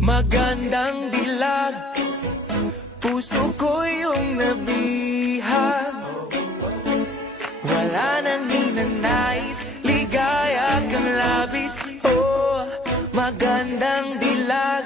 Magandang dilag, puso ko yung nabihag. Wala nang ninanais, ligaya kang labis. Oh, magandang dilag.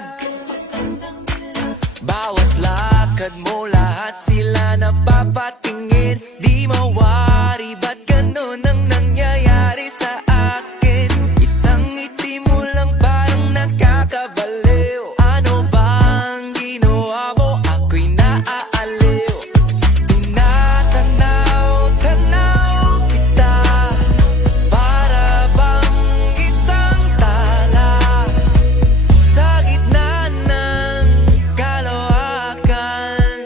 Bawat lakad mo, lahat sila napapatingin. Di mawari, ba't ganun ang nangyayari sa akin? Isang ngiti mo lang parang nakakabaliw. Ano bang ginawa mo? Ako'y naaaliw. Tinatanaw-tanaw kita, para bang isang tala sa gitna ng kalawakan.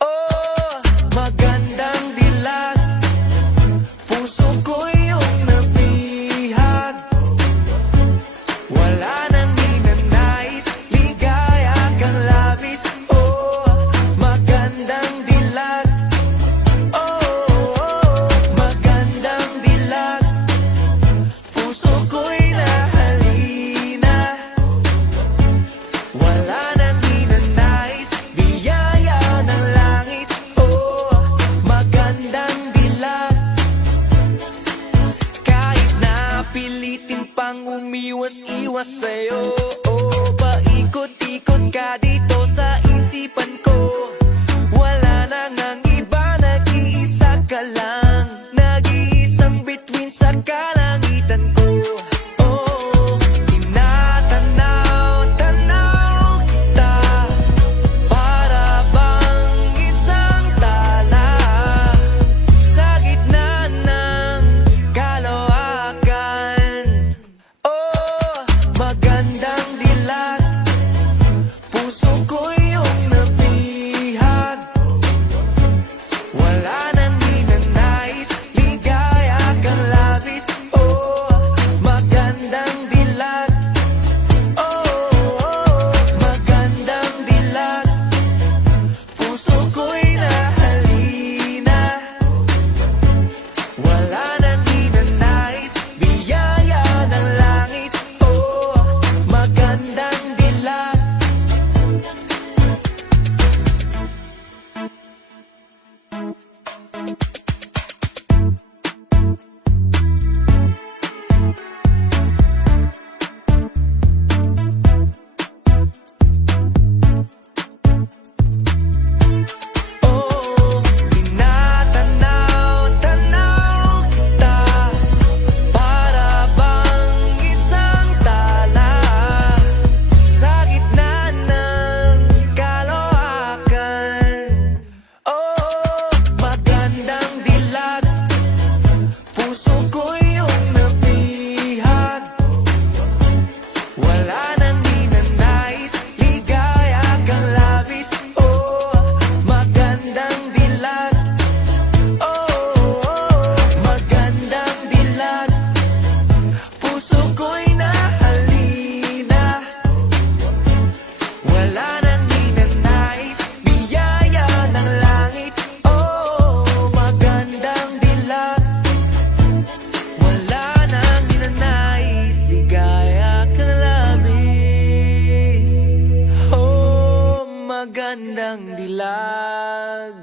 Oh, magandang dilag, puso ko yung nabihag. Wala nang ninanais, ligaya kang labis. Oh, magandang dilag. Oh, magandang dilag, puso ko'y nahalina. Wala nang ninanais, biyaya ng langit. Oh, magandang dilag. Kahit na pilitin pang umiwas-iwas sa'yo, oh, paikot-ikot ka dito sa isipan ko. Wala nang ang iba, nag-iisa ka lang, nag-iisang bituin sa kalangitan ko. Oh, tinatanaw-tanaw kita, para bang isang tala sa gitna ng kalawakan. Oh, magandang dilag, puso ko yung nabihag. Wala nang ninanais, ligaya kang labis. Oh, magandang dilag. Oh, magandang dilag, puso ko'y nahalina. Wala nang ninanais, biyaya ng langit. Oh, magandang dilag. Oh, tinatanaw-tanaw kita, para bang isang tala sa gitna ng kalawakan. Oh, magandang dilag, puso ko yung nabihag. Wala nang ninanais, ligaya kang labis. Oh, magandang dilag. Oh, magandang dilag, puso ko'y nahalina. Wala nang ninanais, biyaya ng langit. Oh, magandang dilag. Wala nang ninanais, ligaya kang labis. Oh, magandang dilag.